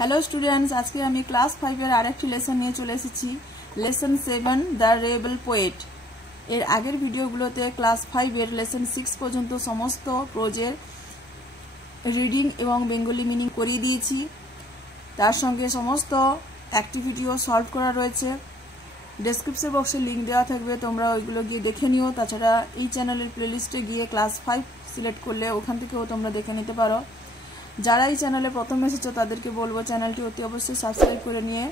Hello students, आज के हमें क्लास 5 এর আরেকটি লেসন নিয়ে চলে এসেছি। Lesson 7 the rebel poet. এর আগের ভিডিওগুলোতে ক্লাস 5 এর লেসন 6 পর্যন্ত সমস্ত প্রজের রিডিং এবং বেঙ্গলি মিনিং করিয়ে দিয়েছি। তার সঙ্গে সমস্ত অ্যাক্টিভিটিও সলভ করা রয়েছে। ডেসক্রিপশন বক্সে লিংক দেওয়া থাকবে, তোমরা ওইগুলো গিয়ে দেখে নিও। তাছাড়া এই চ্যানেলের প্লেলিস্টে গিয়ে ক্লাস 5 সিলেক্ট করলে ওখান থেকেও তোমরা দেখে নিতে পারো। যারা এই চ্যানেলে প্রথম এসেছো তাদেরকে বলবো চ্যানেলটি অতি অবশ্যই সাবস্ক্রাইব করে নিয়ে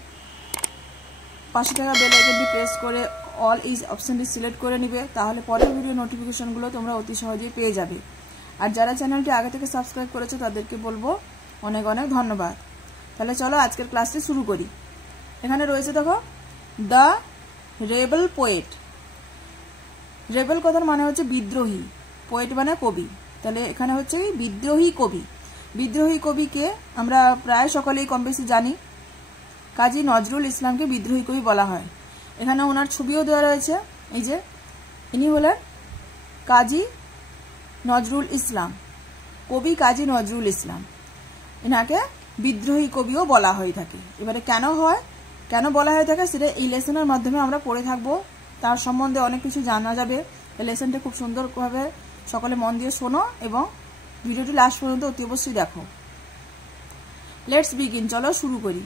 পাশে থাকা বেল আইকনটি প্রেস করে অল ইজ অপশনটি সিলেক্ট করে নিবে, তাহলে পরের ভিডিও নোটিফিকেশনগুলো তোমরা অতি সহজেই পেয়ে যাবে। আর যারা চ্যানেলটি আগে থেকে সাবস্ক্রাইব করেছো তাদেরকে বলবো অনেক অনেক ধন্যবাদ। তাহলে চলো আজকের ক্লাসটি শুরু করি। এখানে রয়েছে দেখো দ্য রেবেল পোয়েট। রেবেল কথার মানে হচ্ছে বিদ্রোহী, পোয়েট মানে কবি। তাহলে এখানে হচ্ছে বিদ্রোহী কবি। বিদ্রোহী কবিকে আমরা প্রায় সকলেই কম বেশি জানি। কাজী নজরুল ইসলামকে বিদ্রোহী কবি বলা হয়। এখানে ওনার ছবিও দেওয়া রয়েছে। এই যে ইনি হলেন কাজী নজরুল ইসলাম, কবি কাজী নজরুল ইসলাম। এনাকে বিদ্রোহী কবিও বলা হয়ে থাকে। এবারে কেন বলা হয়ে থাকে সেটা এই লেসনের মাধ্যমে আমরা পড়ে থাকবো। তার সম্বন্ধে অনেক কিছু জানা যাবে। এই লেসনটা খুব সুন্দরভাবে সকলে মন দিয়ে শোনো এবং ভিডিওটি লাস্ট পর্যন্ত অতি অবশ্যই দেখো। লেটস বিগিন, চলো শুরু করি।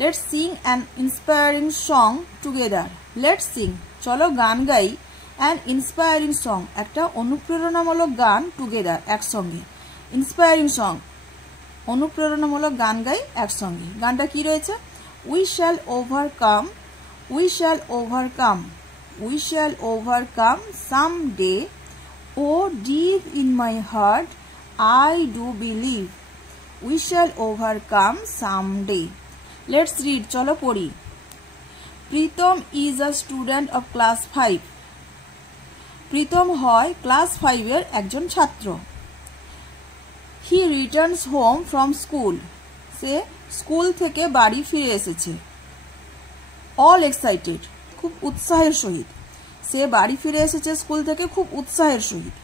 Let's Singh an inspiring song together. Let's Singh, চলো গান গাই। অ্যান ইন্সপায়ারিং সং, একটা অনুপ্রেরণামূলক গান। টুগেদার, একসঙ্গে। ইন্সপায়ারিং সং, অনুপ্রেরণামূলক গান গাই একসঙ্গে। গানটা কি রয়েছে? We shall overcome, we shall overcome, we shall overcome some day. Oh, deep in my heart, I do believe we shall overcome someday. Let's read, cholo pori. Pritam is a student of class 5. Pritam hoy class 5 er ekjon chhatro. He returns home from school. Se school থেকে বাড়ি ফিরে এসেছে। All excited, খুব উৎসাহের সহিত। সে বাড়ি ফিরে এসেছে স্কুল থেকে খুব উৎসাহের সহিত।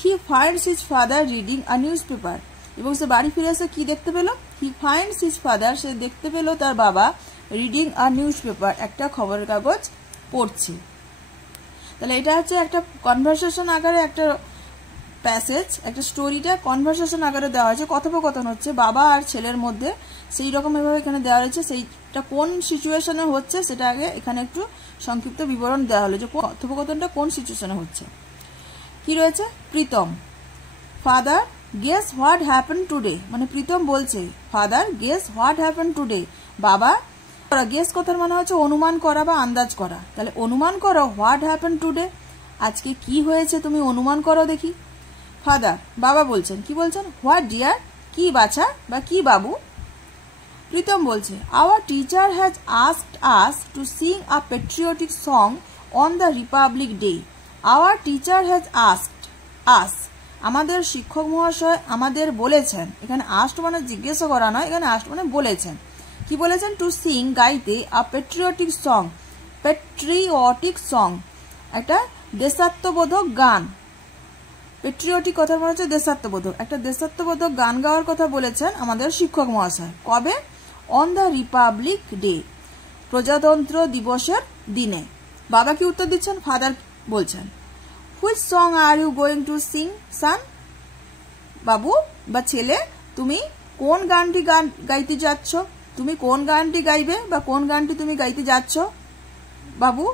হি finds his father reading a news paper. এবং সে বাড়ি ফিরে এসে কি দেখতে পেল? হি ফাইন্ডস হিজ ফাদার, সে দেখতে পেল তার বাবা রিডিং আ নিউজ পেপার, একটা খবরের কাগজ পড়ছে। তাহলে এটা হচ্ছে একটা কনভারসেশন আকারে একটা প্যাসেজ, একটা স্টোরিটা কনভারসেশন আকারে দেওয়া হয়েছে, কথোপকথন হচ্ছে বাবা আর ছেলের মধ্যে। সেই রকম এভাবে এখানে দেওয়া রয়েছে। সেইটা কোন সিচুয়েশনে হচ্ছে সেটা আগে এখানে একটু সংক্ষিপ্ত বিবরণ দেওয়া হলো যে কথোপকথনটা কোন সিচুয়েশনে হচ্ছে। কি রয়েছে? Pritam, father guess what happen today. মানে প্রীতম বলছে father guess what happen today. বাবা, গেস কথার মানে হচ্ছে অনুমান করা বা আন্দাজ করা। তাহলে অনুমান করো হোয়াট হ্যাপেন টুডে, আজকে কি হয়েছে তুমি অনুমান করো দেখি। ফাদার, বাবা বলছেন, কি বলছেন? হোয়াট ডিয়ার, কি বাছা বা কি বাবু। প্রীতম বলছে our teacher has asked us to sing a patriotic song on the Republic Day. Our teacher has asked us, আমাদের শিক্ষক মহাশয় আমাদের বলেছেন। এখানে আস্ট মানে জিজ্ঞাসা করা নয়, এখানে আস্ট মানে বলেছেন। কি বলেছেন? টু সিং, গাইতে, আ প্যাট্রিয়টিক সং। প্যাট্রিয়টিক সং, একটা দেশাত্মবোধক গান। প্যাট্রিয়টিক কথার মানে হচ্ছে দেশাত্মবোধক। একটা দেশাত্মবোধক গান গাওয়ার কথা বলেছেন আমাদের শিক্ষক মহাশয়। কবে? অন দ্য রিপাবলিক ডে, প্রজাতন্ত্র দিবসের দিনে। বাবা কি উত্তর দিচ্ছেন? ফাদার বলছেন which song are you going to sing son. বাবু বা ছেলে, তুমি কোন গানটি গাইতে যাচ্ছ? তুমি কোন গানটি গাইবে বা কোন গানটি তুমি গাইতে যাচ্ছ বাবু?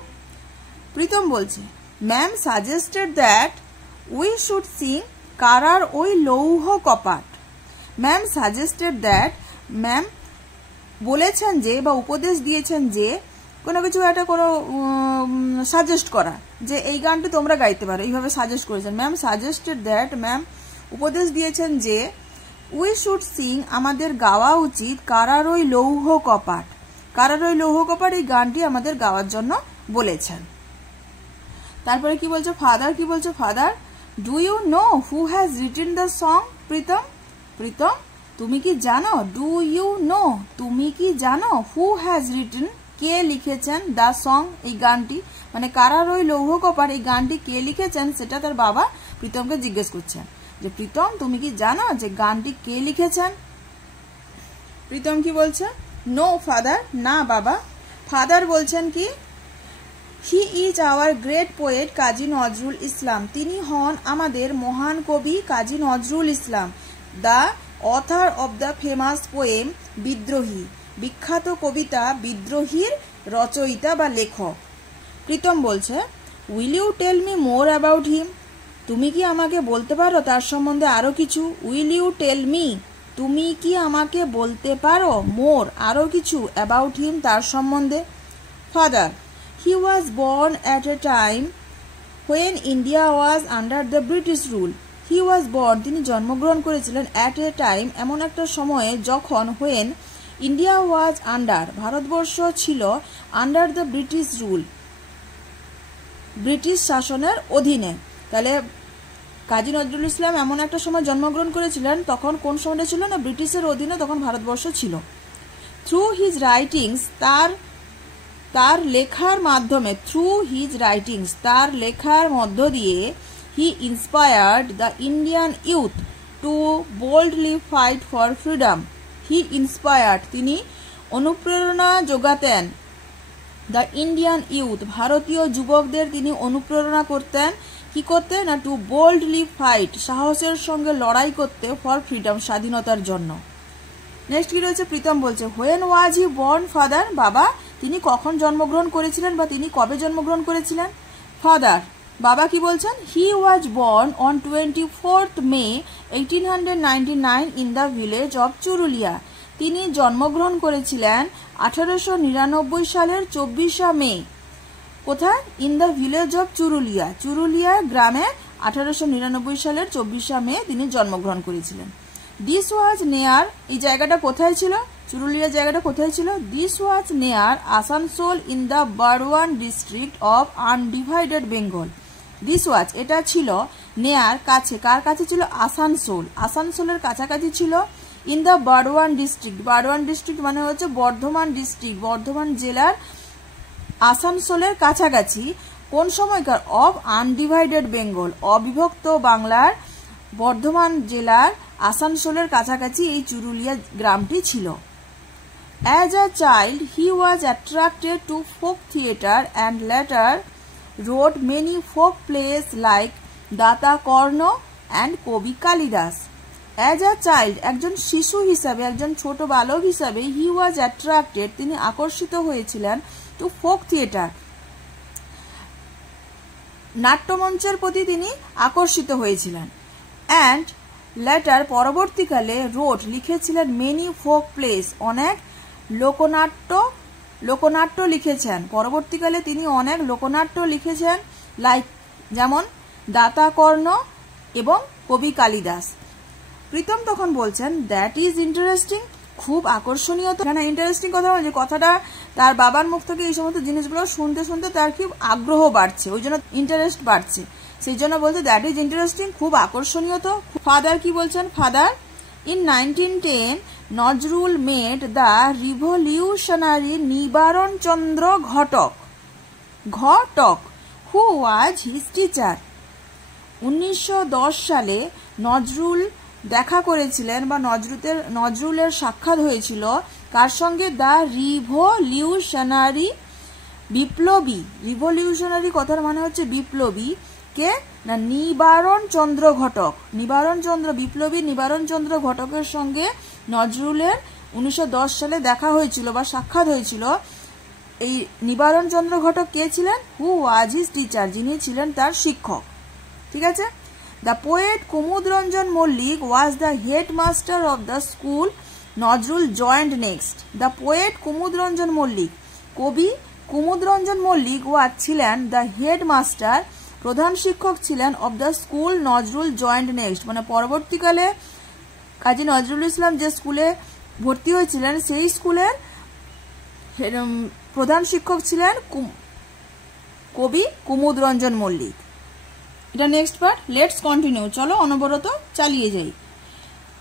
প্রীতম বলছে ma'am suggested that we should Singh কারার ওই লৌহ কপাট। ম্যাম সাজেস্টেড দ্যাট, ম্যাম বলেছেন যে বা উপদেশ দিয়েছেন যে, কোনো কিছু একটা কোনো সাজেস্ট করা যে এই গানটি তোমরা গাইতে পারো, এইভাবে সাজেস্ট করেছেন। ম্যাম সাজেস্টেড দ্যাট, ম্যাম উপদেশ দিয়েছেন যে উই শুড সিং, আমাদের গাওয়া উচিত কারার ওই লৌহ কপাট। কারার ওই লৌহ কপাট এই গানটি আমাদের গাওয়ার জন্য বলেছেন। তারপরে কি বলছো? ফাদার কি বলছো? Father do you know who has written the song. Pritam, Pritam তুমি কি জানো? ডু ইউ নো, তুমি কি জানো? হু হ্যাজ রিটেন, কে লিখেছেন, দ্য সং, এই গানটি। মানে কারার ওই লৌহ কপাট এই গানটি কে লিখেছেন সেটা তার বাবা প্রীতমকে জিজ্ঞেস করছেন যে প্রীতম তুমি কি জানো যে গানটি কে লিখেছেন। প্রীতম কি বলছে? নো ফাদার, না বাবা। ফাদার বলছেন কি? He is our great poet Kazi Nazrul Islam, তিনি হন আমাদের মহান কবি Kazi Nazrul Islam. The author of the famous poem Bidrohi, বিখ্যাত কবিতা বিদ্রোহীর রচয়িতা বা লেখক। প্রীতম বলছে will you tell me more about him, তুমি কি আমাকে বলতে পারো তার সম্বন্ধে আরও কিছু? উইল ইউ টেল মি, তুমি কি আমাকে বলতে পারো মোর আরও কিছু অ্যাবাউট হিম, তার সম্বন্ধে? Father he was born at a time when India was under the British rule. He was born, তিনি জন্মগ্রহণ করেছিলেন অ্যাট এ টাইম, এমন একটা সময়ে যখন when India was under, Bharatvarsha ছিল under the British rule, British শাসনের অধীনে। তাহলে কাজী নজরুল ইসলাম এমন একটা সময় জন্মগ্রহণ করেছিলেন, তখন কোন সময়টা ছিল না? ব্রিটিশের অধীনে তখন ভারতবর্ষ ছিল। থ্রু হিজ রাইটিংস, তার লেখার মাধ্যমে, থ্রু হিজ রাইটিংস, তার লেখার মধ্য দিয়ে he inspired the Indian youth to boldly fight for freedom. He inspired, তিনি অনুপ্রেরণা যোগাতেন, দ্য ইন্ডিয়ান ইউথ, ভারতীয় যুবকদের তিনি অনুপ্রেরণা করতেন। কি করতে না? টু বোল্ডলি ফাইট, সাহসের সঙ্গে লড়াই করতে, ফর ফ্রিডম, স্বাধীনতার জন্য। নেক্সট কি রয়েছে? প্রীতম বলছে when was he born father, বাবা তিনি কখন জন্মগ্রহণ করেছিলেন বা তিনি কবে জন্মগ্রহণ করেছিলেন? ফাদার, বাবা কি বলছেন? He was born on 24 May 1899 in the village of Churulia. তিনি জন্মগ্রহণ করেছিলেন 1899 সালের 24 মে। কোথায়? In the village of Churulia, Churulia গ্রামে 1899 সালের 24 মে তিনি জন্মগ্রহণ করেছিলেন। দিস ওয়াজ নেয়ার, এই জায়গাটা কোথায় ছিল? চুরুলিয়া জায়গাটা কোথায় ছিল? This was near Asansol in the Burdwan district of undivided Bengal. This was, এটা ছিল নেয়ার, কাছে, কার কাছে ছিল? আসানসোল, আসানসোলের কাছাকাছি ছিল। In the Burdwan district, Barwan district মানে হচ্ছে বর্ধমান ডিস্ট্রিক্ট, বর্ধমান জেলার আসানসোলের কাছাকাছি। কোন সময়কার? অব আনডিভাইডেড বেঙ্গল, অবিভক্ত বাংলার বর্ধমান জেলার আসানসোলের কাছাকাছি এই চুরুলিয়া গ্রামটি ছিল। As a child he was attracted to folk theatre and letter road many folk place like data Karna and কবি কালিদাস। অ্যাজ আ চাইল্ড, একজন শিশু হিসাবে, একজন ছোট বালক হিসাবে, হি ওয়াজ অ্যাট্রাক্টেড, তিনি আকর্ষিত হয়েছিলেন, টু ফোক থিয়েটার, নাট্যমঞ্চের প্রতি তিনি আকর্ষিত হয়েছিলেন। অ্যান্ড লেটার, পরবর্তীকালে, রোড, লিখেছিলেন, মেনি ফোক প্লেস, অনেক লোকনাট্য লিখেছেন। পরবর্তীকালে তিনি অনেক লোকনাট্য লিখেছেন, লাইক, যেমন দাতা কর্ণ এবং কবি কালিদাস। প্রীতম তখন বলছেন দ্যাট ইজ ইন্টারেস্টিং, খুব আকর্ষণীয়। তো এখানে ইন্টারেস্টিং কথা বলছে, কথাটা তার বাবার মুখ থেকে এই সমস্ত জিনিসগুলো শুনতে শুনতে তার খুব আগ্রহ বাড়ছে, ওই জন্য ইন্টারেস্ট বাড়ছে, সেই জন্য বলছে দ্যাট ইজ ইন্টারেস্টিং, খুব আকর্ষণীয়। তো ফাদার কি বলছেন? Father in 1910 Nazrul made the revolutionary নিবারণ চন্দ্র ঘটক হু ওয়াজ হিজ টিচার। 1910 সালে নজরুল দেখা করেছিলেন বা নজরুলের সাক্ষাৎ হয়েছিল কার সঙ্গে? দ্য রিভলিউশনারি, বিপ্লবী, রিভলিউশনারি কথার মানে হচ্ছে বিপ্লবী, কে না? নিবারণ চন্দ্র ঘটক, নিবারণ চন্দ্র, বিপ্লবী নিবারণ চন্দ্র ঘটকের সঙ্গে নজরুলের 1910 সালে দেখা হয়েছিল বা সাক্ষাৎ হয়েছিল। এই নিবারণ চন্দ্র ঘটক কে ছিলেন? হু ওয়াজ হিজ টিচার, যিনি ছিলেন তার শিক্ষক। ঠিক আছে। The poet Kumud Ranjan Mallick was the headmaster of the school Nazrul joined next. The poet Kumud Ranjan Mallick, কবি কুমুদ রঞ্জন মল্লিক ওয়াজ ছিলেন দ্য হেডমাস্টার, প্রধান শিক্ষক ছিলেন, of the school Nazrul joined next, মানে পরবর্তীকালে কাজী নজরুল ইসলাম যে স্কুলে ভর্তি হয়েছিলেন সেই স্কুলের প্রধান শিক্ষক ছিলেন কবি কুমুদ রঞ্জন মল্লিক। এটা নেক্সট পার্ট, লেটস কন্টিনিউ, চলো অনবরত চালিয়ে যাই।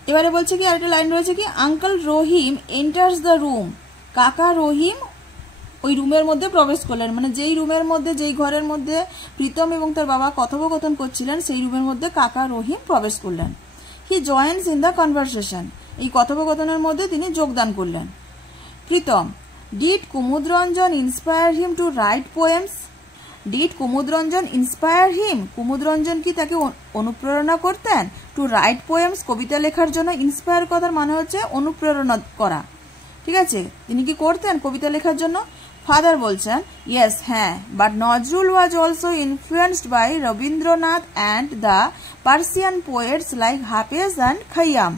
এবারে বলছে কি, আরেকটা লাইন রয়েছে কি, uncle Rahim enters the room, কাকা রহিম ওই রুমের মধ্যে প্রবেশ করলেন, মানে যেই রুমের মধ্যে, যেই ঘরের মধ্যে প্রীতম এবং তার বাবা কথোপকথন করছিলেন সেই রুমের মধ্যে কাকা রহিম প্রবেশ করলেন। He joins in the conversation, এই কথোপকথনের মধ্যে তিনি যোগদান করলেন। Pritam, did Kumudranjan inspire him to write poems? Did Kumudranjan inspire him? Kumudranjan কি তাকে অনুপ্রেরণা করতেন টু রাইট পোয়েমস, কবিতা লেখার জন্য? ইন্সপায়ার কথার মানে হচ্ছে অনুপ্রেরণা করা, ঠিক আছে? তিনি কি করতেন কবিতা লেখার জন্য? ফাদার বলছেন ইয়েস, হ্যাঁ, but Nazrul was also influenced by Rabindranath and the Persian poets like Hafez and Khayyam.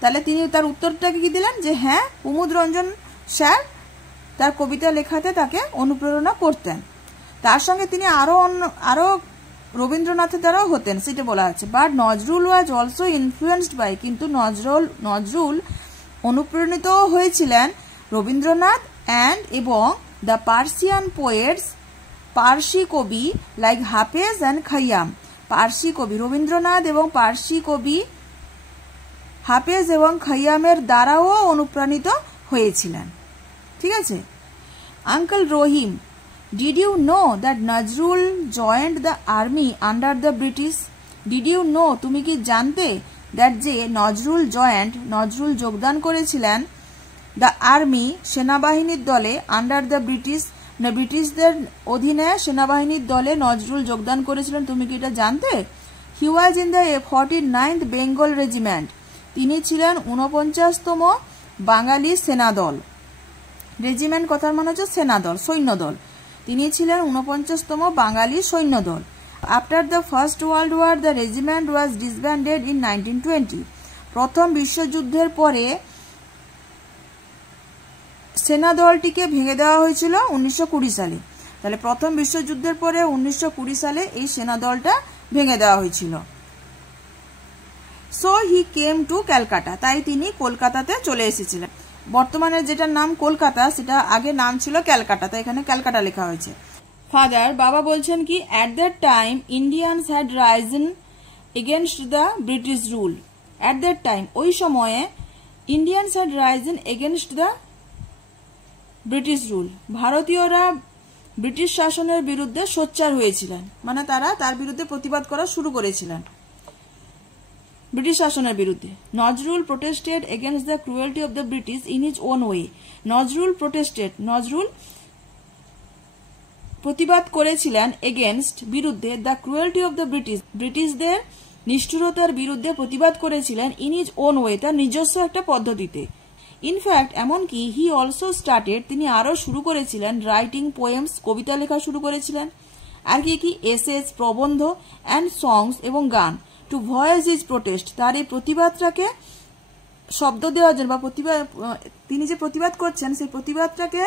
তাহলে তিনি তার উত্তরটাকে কি দিলেন যে হ্যাঁ, কুমুদরঞ্জন স্যার তার কবিতা লেখাতে তাকে অনুপ্রেরণা করতেন। তার সঙ্গে তিনি আরো রবীন্দ্রনাথের দ্বারাও হতেন, সেটা বলা আছে। But Nazrul was also influenced by, কিন্তু নজরুল অনুপ্রাণিত হয়েছিলেন রবীন্দ্রনাথ অ্যান্ড এবং দ্য পার্সিয়ান পোয়েটস, পার্সি কবি like Hafez and Khayyam. Parsi কবি রবীন্দ্রনাথ এবং পার্সি কবি হাফেজ এবং খাইয়ামের দ্বারাও অনুপ্রাণিত হয়েছিলেন, ঠিক আছে? Uncle Rahim, did you know that Nazrul joined the army under the British? Did you know, তুমি কি জানতে, দ্যাট যে নজরুল যোগদান করেছিলেন দ্য আর্মি, সেনাবাহিনীর দলে, আন্ডার দ্য ব্রিটিশ, ব্রিটিশদের অধীনে সেনাবাহিনীর দলে নজরুল যোগদান করেছিলেন, তুমি কি এটা জানতে? He was in the 49th Bengal regiment, তিনি ছিলেন 49তম বাঙালি সেনাদল। রেজিমেন্ট কথার মানে হচ্ছে সেনাদল, সৈন্যদল। তিনি ছিলেন 49তম বাঙালি সৈন্যদল। After the first world war the regiment was disbanded in 1920, প্রথম বিশ্বযুদ্ধের পরে সেনাদলটিকে ভেঙে দেওয়া হয়েছিল 1920 সালে। তাহলে প্রথম বিশ্বযুদ্ধের পরে 1920 সালে এই সেনাদলটা ভেঙে দেওয়া হয়েছিল। So he came to Calcutta, তাই তিনি কলকাতাতে চলে এসেছিলেন। বর্তমানে যেটার নাম কলকাতা, সেটা আগে নাম ছিল ক্যালকাটা, তাই এখানে ক্যালকাটা লেখা হয়েছে। ফাদার, বাবা বলছেন কি, at that time Indians had Ryzen against the British rule. At that time, ওই সময়ে, Indians had Ryzen against the British rule, ভারতীয়রা ব্রিটিশ শাসনের বিরুদ্ধে সোচ্চার হয়েছিলেন, মানে তারা তার বিরুদ্ধে প্রতিবাদ করা শুরু করেছিলেন, ব্রিটিশ শাসনের বিরুদ্ধে। Nazrul protested against the cruelty of the British in his own way. Nazrul প্রতিবাদ করেছিলেন এগেনস্ট, বিরুদ্ধে, the cruelty of the British, ব্রিটিশদের নিষ্ঠুরতার বিরুদ্ধে প্রতিবাদ করেছিলেন ইন হিজ ওন ওয়ে, তার নিজস্ব একটা পদ্ধতিতে। ইনফ্যাক্ট এমনকি হি অলসো স্টার্টেড, তিনি আরো শুরু করেছিলেন রাইটিং পোয়েমস, কবিতা লেখা শুরু করেছিলেন। আর কি এসেস, প্রবন্ধ অ্যান্ড সংস এবং গান, টু ভয়েস হিজ প্রোটেস্ট, তার এই প্রতিবাদটাকে শব্দ দেওয়ার জন্য, বা তিনি যে প্রতিবাদ করছেন সেই প্রতিবাদটাকে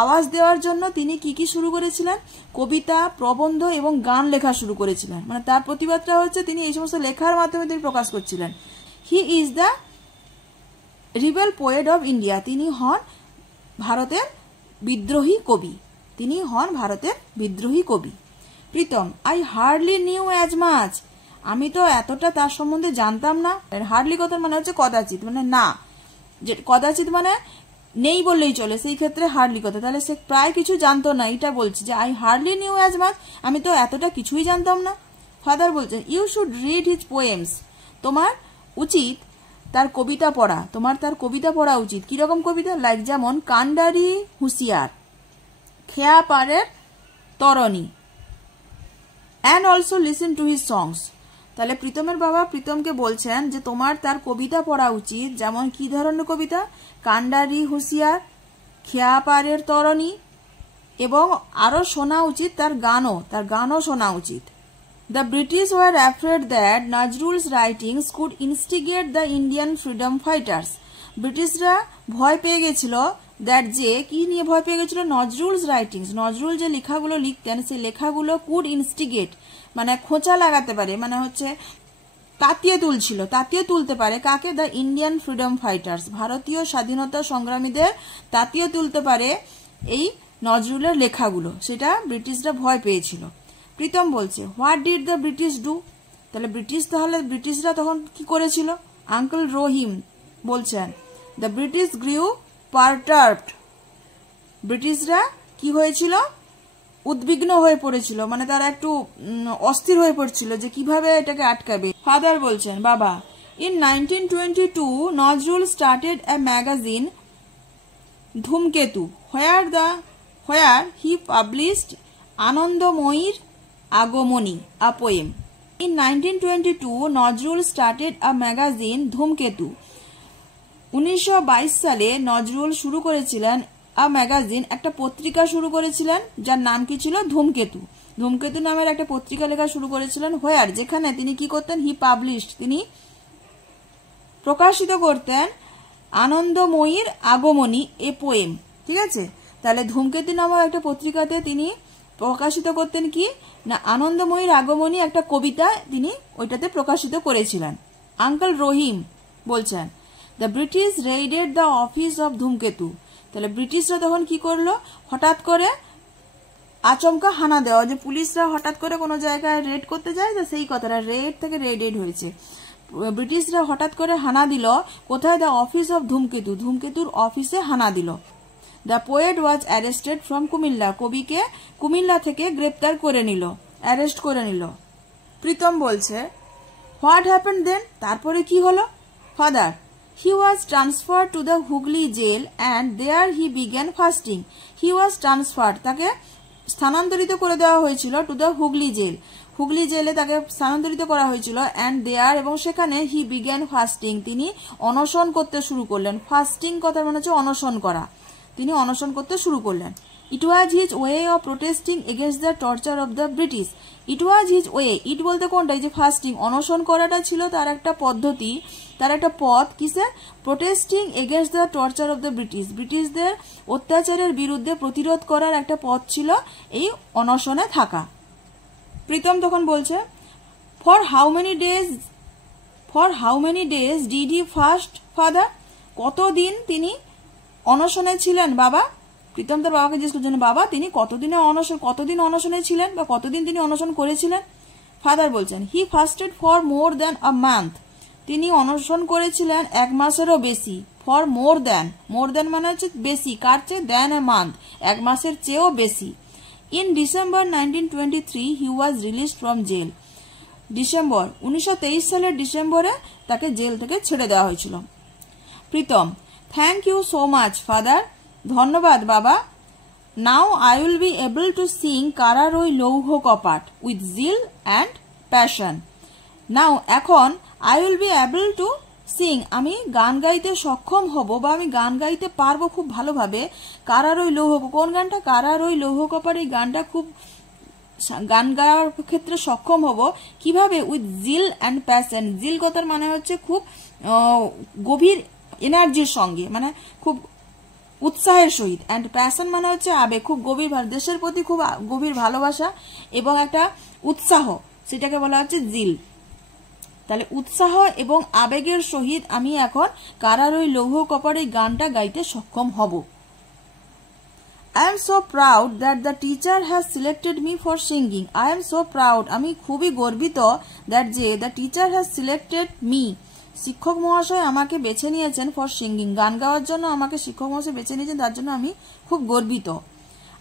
আওয়াজ দেওয়ার জন্য তিনি কি শুরু করেছিলেন? কবিতা, প্রবন্ধ এবং গান লেখা শুরু করেছিলেন। মানে তার প্রতিবাদটা হচ্ছে তিনি এই সমস্ত লেখার মাধ্যমে তিনি প্রকাশ করছিলেন। He is the rebel poet of India, তিনি হন ভারতের বিদ্রোহী কবি, তিনি হন ভারতের বিদ্রোহী কবি। Pritam, I hardly knew as much, আমি তো এতটা তার সম্বন্ধে জানতাম না। হার্ডলি কথার মানে হচ্ছে কদাচিৎ, মানে না, যে কদাচিৎ মানে নেই বললেই চলে, সেই ক্ষেত্রে হার্ডলি কথা। তাহলে সে প্রায় কিছু জানতো না, এটা বলছে যে I hardly knew as much, আমি তো এতটা কিছুই জানতাম না। ফাদার বলছেন you should read his poems, তোমার উচিত তার কবিতা পড়া, তোমার তার কবিতা পড়া উচিত। কিরকম কবিতা? লাইক যেমন কান্ডারি হুঁশিয়ার, খেয়া পারের তরণী, and also listen to his songs. তাহলে প্রীতমের বাবা প্রীতমকে বলছেন যে তোমার তার কবিতা পড়া উচিত। যেমন কি ধরনের কবিতা? কান্ডারি হুঁশিয়ার, খেয়া পারের তরণী, এবং আরো শোনা উচিত তার গানও শোনা উচিত। The British were afraid that Nazrul's writings could instigate the Indian freedom fighters. ব্রিটিশরা ভয় পেয়ে গেছিল, দ্যাট যে কি নিয়ে ভয় পেয়ে গেছিল? নজরুলস রাইটিংস, নজরুল যে লেখাগুলো লিখতেন সেই লেখাগুলো কুড ইনস্টিগেট, মানে খোঁচা লাগাতে পারে, মানে হচ্ছে তাতিয়ে তুলতে পারে কাকে? দ্য ইন্ডিয়ান ফ্রিডম ফাইটার্স, ভারতীয় স্বাধীনতা সংগ্রামীদের তাতিয়ে তুলতে পারে এই নজরুলের লেখাগুলো, সেটা ব্রিটিশরা ভয় পেয়েছিল। প্রীতম বলছে what did the British do, তাহলে ব্রিটিশরা তখন কি করেছিল? আঙ্কেল রহিম বলছেন দ্য ব্রিটিশ গ্রিউ পারটার্বড, ব্রিটিশরা কি হয়েছিল? উদ্বিগ্ন হয়ে পড়েছিল, মানে তারা একটু অস্থির হয়ে পড়ছিল যে কিভাবে এটাকে আটকাবে। ফাদার বলছেন বাবা In 1922, Nazrul started a magazine, Dhumketu, where he published Anandamoyir Agomoni, a poem. In 1922, Nazrul started a magazine, Dhumketu. 1922 সালে নজরুল শুরু করেছিলেন আ ম্যাগাজিন, একটা পত্রিকা শুরু করেছিলেন যার নাম কি ছিল? ধূমকেতু। ধূমকেতু নামের একটা পত্রিকা লেখা শুরু করেছিলেন, হোয়ার, যেখানে তিনি কি করতেন? হি পাবলিশড, তিনি প্রকাশিত করতেন আনন্দময়ীর আগমনী, এ পোয়েম। ঠিক আছে, তাহলে ধূমকেতু নামক একটা পত্রিকাতে তিনি প্রকাশিত করতেন কি না? আনন্দময়ীর আগমনী, একটা কবিতা তিনি ওইটাতে প্রকাশিত করেছিলেন। আঙ্কেল রহিম বলছেন, the British raided the office of Dhumketu. তাহলে ব্রিটিশরা তখন কি করলো? হঠাৎ করে আচমকা হানা দেওয়া, যে পুলিশরা হঠাৎ করে কোনো জায়গায় রেড করতে যায়, তো সেই কথাটা রেড থেকে রেডেড হয়েছে। ব্রিটিশরা হঠাৎ করে হানা দিল কোথায়? দ্য অফিস অফ ধূমকেতু, ধূমকেতুর অফিসে হানা দিল। The poet was arrested from Comilla, কবিকে কুমিল্লা থেকে গ্রেপ্তার করে নিল, অ্যারেস্ট করে নিল। প্রীতম বলছে, হোয়াট হ্যাপেন্ড দেন, তারপরে কি হলো? Father, he was transferred to the Hooghly jail and there he began fasting. He was transferred, তাকে স্থানান্তরিত করে দেওয়া হয়েছিল, to the Hooghly jail, Hooghly জেলে তাকে স্থানান্তরিত করা হয়েছিল। অ্যান্ড দেয়ার, এবং সেখানে হি বিগ্যান ফাস্টিং, তিনি অনশন করতে শুরু করলেন। ফাস্টিং কথা মানে হচ্ছে অনশন করা, তিনি অনশন করতে শুরু করলেন। It was his way of protesting against the torture of the British. It was his way, it বলতে কোনটা? এই যে ফাস্টিং, অনশন করাটা ছিল তার একটা পদ্ধতি, তার একটা পথ, কিসের? Protesting against the torture of the British, ব্রিটিশদের অত্যাচারের বিরুদ্ধে প্রতিরোধ করার একটা পথ ছিল এই অনশনে থাকা। প্রীতম তখন বলছে, for how many days did he fast father, কতদিন তিনি অনশনে ছিলেন বাবা? প্রীতম তার বাবাকে জিজ্ঞেস করছেন, বাবা তিনি কতদিন অনশনে ছিলেন বা কতদিন তিনি অনশন করেছিলেন? ফাদার বলছেন, he fasted for more than a month, তিনি অনশন করেছিলেন 1 মাসেরও বেশি। ফর মোর দ্যান মানে হচ্ছে বেশি, কার চেয়ে? দ্যান এ মান্থ, 1 মাসের চেয়েও বেশি। In December 1923 he was released from jail, December 1923 সালের ডিসেম্বরে তাকে জেল থেকে ছেড়ে দেওয়া হয়েছিল। Pritam, thank you so much father, ধন্যবাদ বাবা। Now I will be able to sing কারার ওই লৌহ কপাট with zeal and passion. Now, এখন, I will be able to sing, আমি গান গাইতে সক্ষম হব বা আমি গান গাইতে পারবো খুব ভালোভাবে। কারার ওই লৌহ, কোন গানটা? কারার ওই লৌহ কপাট, এই গানটা খুব গান গাওয়ার ক্ষেত্রে সক্ষম হব কিভাবে? With zeal and passion. Zeal কথার মানে হচ্ছে খুব গভীর এনার্জির সঙ্গে, মানে খুব উৎসাহের সহিত। অ্যান্ড প্যাশন মানে হচ্ছে আবেগ, খুব গভীর, দেশের প্রতি খুব গভীর ভালোবাসা এবং একটা উৎসাহ, সেটাকে বলা হচ্ছে জিল। তাহলে উৎসাহ এবং আবেগের সহিত আমি এখন কারার ওই লৌহ কপাট এই গানটা গাইতে সক্ষম হব। I am so proud that the teacher has selected me for singing. I am so proud, আমি খুবই গর্বিত, that যে the teacher has selected me, শিক্ষক মহাশয় আমাকে বেছে নিয়েছেন ফর সিঙ্গিং, গান গাওয়ার জন্য আমাকে শিক্ষক মহাশয় বেছে নিয়েছেন, তার জন্য আমি খুব গর্বিত।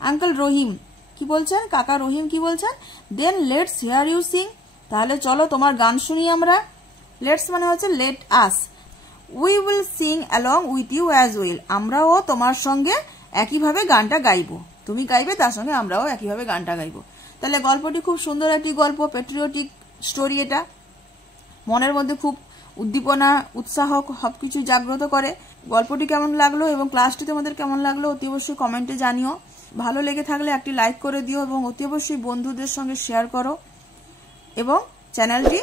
আঙ্কেল রহিম কি বলছেন? কাকা রহিম কি বলছেন? Then let's hear you sing, তাহলে চলো তোমার গান শুনি আমরা। লেটস মানে হচ্ছে let us, we will sing along with you as well, আমরাও তোমার সঙ্গে একইভাবে গানটা গাইবো, তুমি গাইবে তার সঙ্গে আমরাও একইভাবে গানটা গাইবো। তাহলে গল্পটি খুব সুন্দর একটি গল্প, পেট্রিয়টিক স্টোরি, এটা মনের মধ্যে খুব উদ্দীপনা, উৎসাহ সবকিছু জাগ্রত করে। গল্পটি কেমন লাগলো এবং ক্লাসটি তোমাদের কেমন লাগলো অতি অবশ্যই কমেন্টে জানিও। ভালো লেগে থাকলে একটি লাইক করে দিও এবং অতি অবশ্যই বন্ধুদের সঙ্গে শেয়ার করো এবং চ্যানেলটি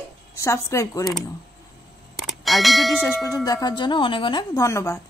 সাবস্ক্রাইব করে নিও। আর ভিডিওটি শেষ পর্যন্ত দেখার জন্য অনেক অনেক ধন্যবাদ।